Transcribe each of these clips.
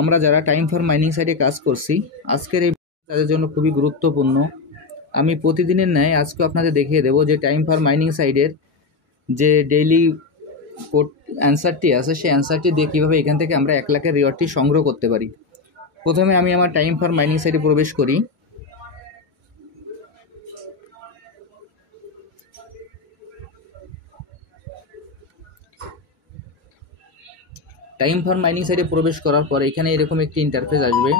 আমরা যারা time for mining সাইটে কাজ করছি, আজকের এই তাদের জন্য খুবই গুরুত্বপূর্ণ। আমি প্রতিদিনের ন্যায় আজকে আপনাদের দেখিয়ে দেবো যে টাইম ফর মাইনিং সাইটের যে ডেইলি কোড অ্যান্সারটি আছে, সেই অ্যান্সারটি দিয়ে কীভাবে এখান থেকে আমরা 1 লাখের রিওয়ার্ডটি সংগ্রহ করতে পারি। প্রথমে আমি আমার টাইম ফর মাইনিং সাইটে প্রবেশ করি। টাইম ফর মাইনিং সাইটে প্রবেশ করার পর এখানে এরকম একটি ইন্টারফেস আসবে।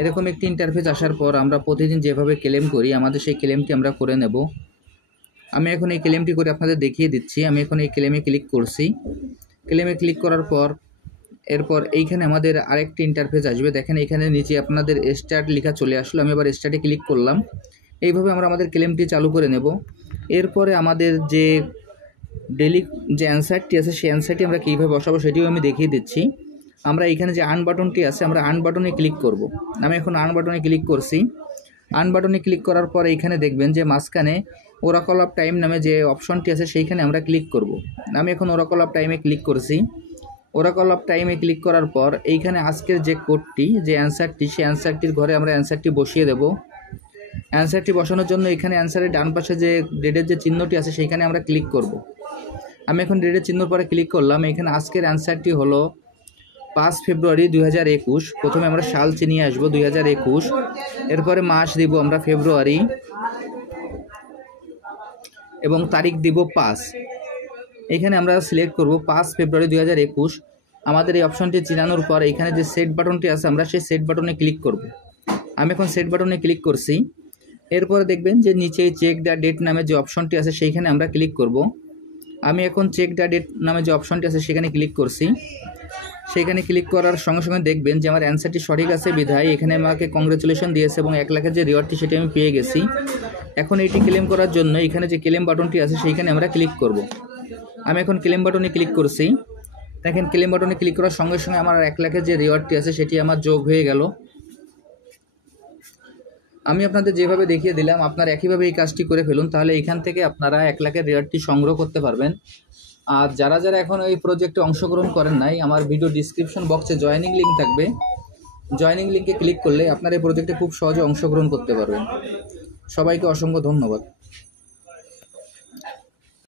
এরকম একটি ইন্টারফেস আসার পর আমরা প্রতিদিন যেভাবে ক্লেম করি, আমাদের সেই ক্লেমটি আমরা করে নেব। আমি এখন এই ক্লেমটি করে আপনাদের দেখিয়ে দিচ্ছি। আমি এখন এই ক্লেমে ক্লিক করছি। ক্লেমে ক্লিক করার পর এরপর এইখানে আমাদের আরেকটি ইন্টারফেস আসবে। দেখেন এখানে নিচে আপনাদের স্টার্ট লেখা চলে আসলো। আমি আবার স্টার্টে ক্লিক করলাম। এইভাবে আমরা আমাদের ক্লেমটি চালু করে নেব। এরপরে আমাদের যে ডেইলি যে অ্যান্সারটি আছে, সেই অ্যান্সারটি আমরা কীভাবে বসাবো সেটিও আমি দেখিয়ে দিচ্ছি। আমরা এখানে যে আর্ন বাটনটি আছে, আমরা আর্ন বাটনে ক্লিক করব। আমি এখন আর্ন বাটনে ক্লিক করছি। আর্ন বাটনে ক্লিক করার পর এইখানে দেখবেন যে মাঝখানে ওরাকল অফ টাইম নামে যে অপশনটি আছে সেইখানে আমরা ক্লিক করব। আমি এখন ওরাকল অফ টাইমে ক্লিক করছি। ওরাকল অফ টাইমে ক্লিক করার পর এইখানে আজকের যে কোডটি, যে অ্যান্সারটি, সেই অ্যান্সারটির ঘরে আমরা অ্যান্সারটি বসিয়ে দেব। অ্যান্সারটি বসানোর জন্য এখানে অ্যান্সারের ডান পাশে যে ডেটের যে চিহ্নটি আছে সেইখানে আমরা ক্লিক করব। আমি এখন ডেটের চিহ্নর পরে ক্লিক করলাম। এখানে আজকের অ্যান্সারটি হলো 5 ফেব্রুয়ারি 2021। প্রথমে আমরা সাল চিনিয়ে আসবো 2021, এরপরে মাস দিব আমরা ফেব্রুয়ারি এবং তারিখ দিব 5। এখানে আমরা সিলেক্ট করব 5 ফেব্রুয়ারি 2021। আমাদের এই অপশনটি চিনানোর পর এখানে যে সেট বাটনটি আছে, আমরা সেই সেট বাটনে ক্লিক করব। আমি এখন সেট বাটনে ক্লিক করছি। এরপরে দেখবেন যে নিচে চেক দ্য ডেট নামে যে অপশনটি আছে সেইখানে আমরা ক্লিক করব। আমি এখন চেক দ্য ডেট নামে যে অপশনটি আছে সেখানে ক্লিক করছি। সেখানে ক্লিক করার সঙ্গে সঙ্গে দেখবেন যে আমার অ্যান্সারটি সঠিক আছে বিধায় এখানে আমাকে কংগ্রেচুলেশন দিয়েছে এবং 1 লাখের যে রিওয়ার্ডটি সেটি আমি পেয়ে গেছি। এখন এটি ক্লেম করার জন্য এখানে যে ক্লেম বাটনটি আছে সেইখানে আমরা ক্লিক করব। আমি এখন ক্লেম বাটনে ক্লিক করছি। দেখেন ক্লেম বাটনে ক্লিক করার সঙ্গে সঙ্গে আমার 1 লাখের যে রিওয়ার্ডটি আছে সেটি আমার যোগ হয়ে গেল। আমি আপনাদের যেভাবে দেখিয়ে দিলাম, আপনারা একইভাবে এই কাজটি করে ফেলুন, তাহলে এখান থেকে আপনারা 1 লাখের রিওয়ার্ডটি সংগ্রহ করতে পারবেন। আর যারা যারা এখন এই প্রজেক্টে অংশগ্রহণ করেন নাই, আমার ভিডিও ডিসক্রিপশন বক্সে জয়েনিং লিঙ্ক থাকবে। জয়েনিং লিঙ্কে ক্লিক করলে আপনারা এই প্রজেক্টে খুব সহজে অংশগ্রহণ করতে পারবেন। সবাইকে অসংখ্য ধন্যবাদ।